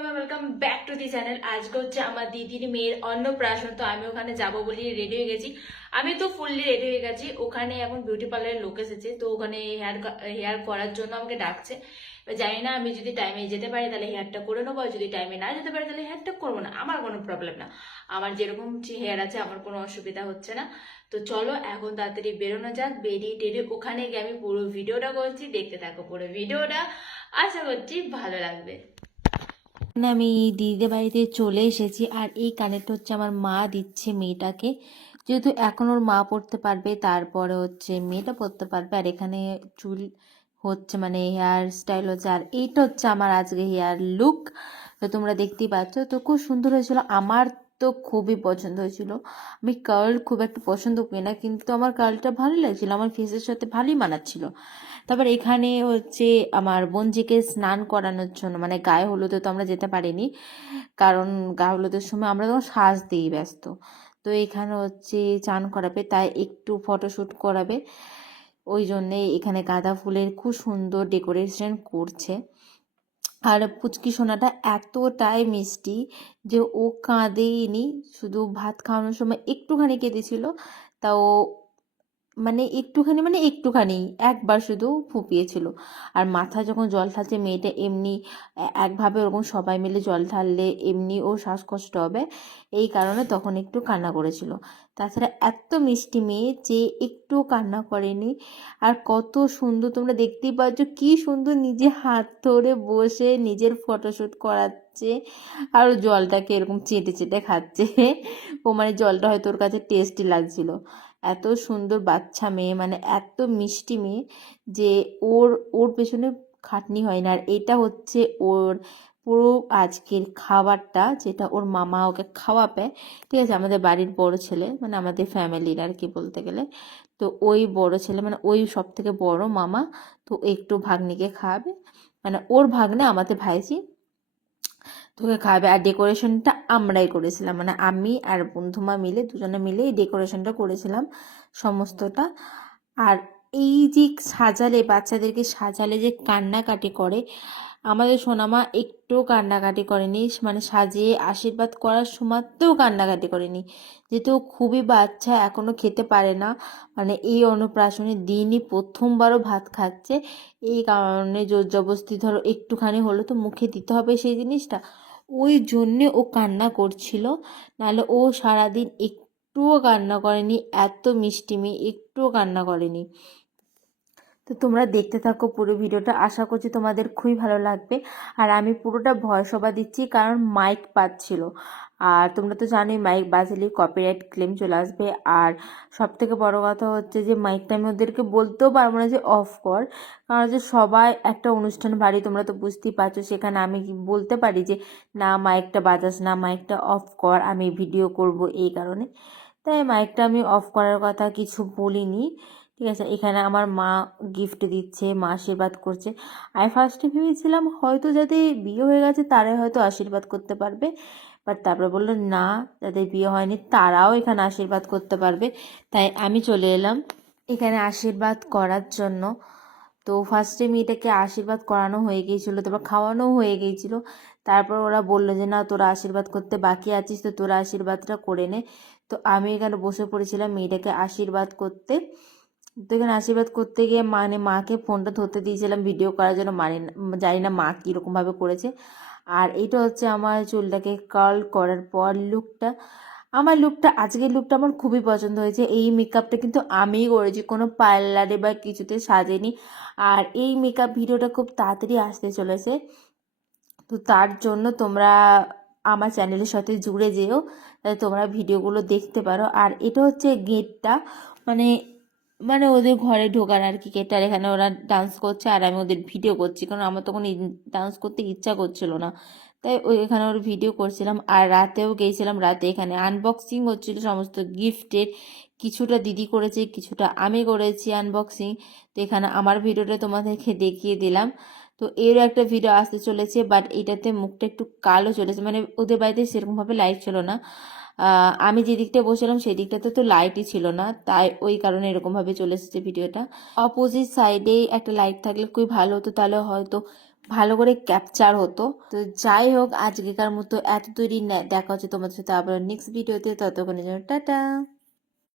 Welcome back to the channel. আজকে হচ্ছে আমার দিদির মেয়ের অন্নপ্রাশন, তো আমি ওখানে যাবো বলে রেডি হয়ে গেছি। আমি তো ফুললি রেডি হয়ে গেছি। ওখানে এখন বিউটি পার্লারের লোক এসেছে, তো ওখানে হেয়ার করার জন্য আমাকে ডাকছে। এবার জানি না, আমি যদি টাইমে যেতে পারি তাহলে হেয়ারটা করে নেবো, আর যদি টাইমে না যেতে পারি তাহলে হেয়ারটা করবো না। আমার কোনো প্রবলেম না, আমার যেরকম হেয়ার আছে আমার কোনো অসুবিধা হচ্ছে না। তো চলো এখন তাড়াতাড়ি বেরোনো যাক। বেরিয়ে টেরিয়ে ওখানে গিয়ে আমি পুরো ভিডিওটা করছি, দেখতে থাকো পুরো ভিডিওটা, আশা করছি ভালো লাগবে। আমি দিদিদের বাড়িতে চলে এসেছি, আর এই কানেরটা হচ্ছে আমার মা দিচ্ছে মেয়েটাকে, যেহেতু এখন ওর মা পড়তে পারবে, তারপরে হচ্ছে মেয়েটা পড়তে পারবে। আর এখানে চুল হচ্ছে, মানে হেয়ার স্টাইল হচ্ছে, আর এইটা হচ্ছে আমার আজকে হেয়ার লুক। তো তোমরা দেখতেই পাচ্ছ, তো খুব সুন্দর হয়েছিল। আমার তো খুবই পছন্দ হয়েছিল। আমি কার্ল খুব একটা পছন্দ করি না, কিন্তু আমার কার্লটা ভালো লাগছিল, আমার ফেসের সাথে ভালোই মানাচ্ছিল। তারপর এখানে হচ্ছে আমার বোনজিকে স্নান করানোর জন্য, মানে গায়ে হলুদে তো আমরা যেতে পারিনি, কারণ গায়ে হলুদের সময় আমরা তখন সাজ দিয়ে ব্যস্ত। তো এখানে হচ্ছে চান করাবে, তাই একটু ফটোশ্যুট করাবে, ওই জন্যে এখানে গাঁদা ফুলের খুব সুন্দর ডেকোরেশন করছে। আর পুচকি সোনাটা এতটাই মিষ্টি যে ও কাঁদেনি, শুধু ভাত খাওয়ানোর সময় একটুখানি কেঁদেছিল। তাও মানে একটুখানি একবার শুধু ফুপিয়েছিল। আর মাথায় যখন জল ঢালছে মেয়েটা, এমনি একভাবে ওরকম সবাই মিলে জল ঢাললে এমনি ও শ্বাসকষ্ট হবে, এই কারণে তখন একটু কান্না করেছিল। তাছাড়া এত মিষ্টি মেয়ে যে একটু কান্না করেনি। আর কত সুন্দর, তোমরা দেখতেই পাচ্ছ কি সুন্দর নিজে হাত ধরে বসে নিজের ফটোশ্যুট করাচ্ছে, আর ও জলটাকে এরকম চেটে চেটে খাচ্ছে। ও মানে জলটা হয়তো ওর কাছে টেস্টি লাগছিল। এত সুন্দর বাচ্চা মেয়ে, মানে এত মিষ্টি মেয়ে যে ওর ওর পেছনে খাটনি হয় না। আর এটা হচ্ছে ওর পুরো আজকের খাবারটা, যেটা ওর মামা ওকে খাওয়াবে। ঠিক আছে, আমাদের বাড়ির বড় ছেলে, মানে আমাদের ফ্যামিলির আর কি বলতে গেলে। তো ওই বড় ছেলে, মানে ওই সব থেকে বড় মামা, তো একটু ভাগ্নিকে খাওয়াবে, মানে ওর ভাগ্নে আমাদের ভাইজি, তোকে খাওয়াবে। আর ডেকোরেশনটা আমরাই করেছিলাম, মানে আমি আর বন্ধুমা মিলে, দুজনে মিলে এই ডেকোরেশনটা করেছিলাম সমস্তটা। আর এই যে সাজালে, বাচ্চাদেরকে সাজালে যে কান্নাকাটি করে, আমাদের সোনামা একটু কান্নাকাটি করেনি, মানে সাজিয়ে আশীর্বাদ করার সময়তেও কান্নাকাটি করেনি, যেহেতু ও খুবই বাচ্চা, এখনো খেতে পারে না, মানে এই অন্নপ্রাশনের দিনই প্রথমবারও ভাত খাচ্ছে। এই কারণে জোর জবরদস্তি ধরো একটুখানি হলো তো মুখে দিতে হবে সেই জিনিসটা, ওই জন্যে ও কান্না করছিল। নাহলে ও সারাদিন একটুও কান্না করেনি, এত মিষ্টি মেয়ে, একটুও কান্না করেনি। তো তোমরা দেখতে থাকো পুরো ভিডিওটা, আশা করছি তোমাদের খুবই ভালো লাগবে। আর আমি পুরোটা ভয়েস ওভার দিচ্ছি কারণ মাইক বাজছিল, আর তোমরা তো জানোই মাইক বাজলে কপিরাইট ক্লেম চলে আসবে। আর সব থেকে বড় কথা হচ্ছে যে মাইকটা আমি ওদেরকে বলতেও পারবো না যে অফ কর, কারণ যে সবাই একটা অনুষ্ঠান বাড়ি, তোমরা তো বুঝতেই পারছো, সেখানে আমি কি বলতে পারি যে না মাইকটা বাজাস না, মাইকটা অফ কর, আমি ভিডিও করব, এই কারণে তাই মাইকটা আমি অফ করার কথা কিছু বলিনি। ঠিক আছে, এখানে আমার মা গিফট দিচ্ছে, মা আশীর্বাদ করছে। আমি ফার্স্টে ভেবেছিলাম হয়তো যাদের বিয়ে হয়ে গেছে তারাই হয়তো আশীর্বাদ করতে পারবে, বাট তারপরে বললো না, যাদের বিয়ে হয়নি তারাও এখানে আশীর্বাদ করতে পারবে। তাই আমি চলে এলাম এখানে আশীর্বাদ করার জন্য। তো ফার্স্টে মেয়েটাকে আশীর্বাদ করানো হয়ে গিয়েছিলো, তারপর খাওয়ানো হয়ে গিয়েছিলো। তারপর ওরা বললো যে না, তোরা আশীর্বাদ করতে বাকি আছিস, তো তোরা আশীর্বাদটা করে নে। তো আমি এখানে বসে পড়েছিলাম মেয়েটাকে আশীর্বাদ করতে। তো এখানে আশীর্বাদ করতে গিয়ে মানে মাকে ফোনটা ধরতে দিয়েছিলাম ভিডিও করার জন্য, মানে জানি না মা কীরকমভাবে করেছে। আর এইটা হচ্ছে আমার চুলটাকে কার্ল করার পর লুকটা। আমার লুকটা, আজকের লুকটা আমার খুবই পছন্দ হয়েছে। এই মেকআপটা কিন্তু আমিই করেছি, কোনো পার্লারে বা কিছুতে সাজেনি। আর এই মেকআপ ভিডিওটা খুব তাড়াতাড়ি আসতে চলেছে, তো তার জন্য তোমরা আমার চ্যানেলের সাথে জুড়ে যেও, তাই তোমরা ভিডিওগুলো দেখতে পারো। আর এটা হচ্ছে গেটটা, মানে মানে ওদের ঘরে ঢোকার আর কি গেট। আর এখানে ওরা ডান্স করছে আর আমি ওদের ভিডিও করছি, কারণ আমার তখন ডান্স করতে ইচ্ছা করছিল না, তাই ওই এখানে ওর ভিডিও করছিলাম। আর রাতেও গিয়েছিলাম, রাতে এখানে আনবক্সিং হচ্ছিল সমস্ত গিফটের, কিছুটা দিদি করেছে, কিছুটা আমি করেছি আনবক্সিং। তো এখানে আমার ভিডিওটা তোমাদেরকে দেখিয়ে দিলাম। তো এরও একটা ভিডিও আসতে চলেছে, বাট এটাতে মুখটা একটু কালো চলেছে, মানে ওদের বাড়িতে সেরকমভাবে লাইট ছিল না। আমি যে দিকটা বসেছিলাম সেই দিকটাতে তো লাইটই ছিল না, তাই ওই কারণে এরকমভাবে চলে এসেছে ভিডিওটা। অপোজিট সাইডে একটা লাইট থাকলে খুবই ভালো হতো, তাহলে হয়তো ভালো করে ক্যাপচার হতো। তো যাই হোক, আজকেকার মতো এত তৈরি দেখা হচ্ছে তোমাদের সাথে আবার নেক্সট ভিডিওতে। ততক্ষণের জন্য টাটা।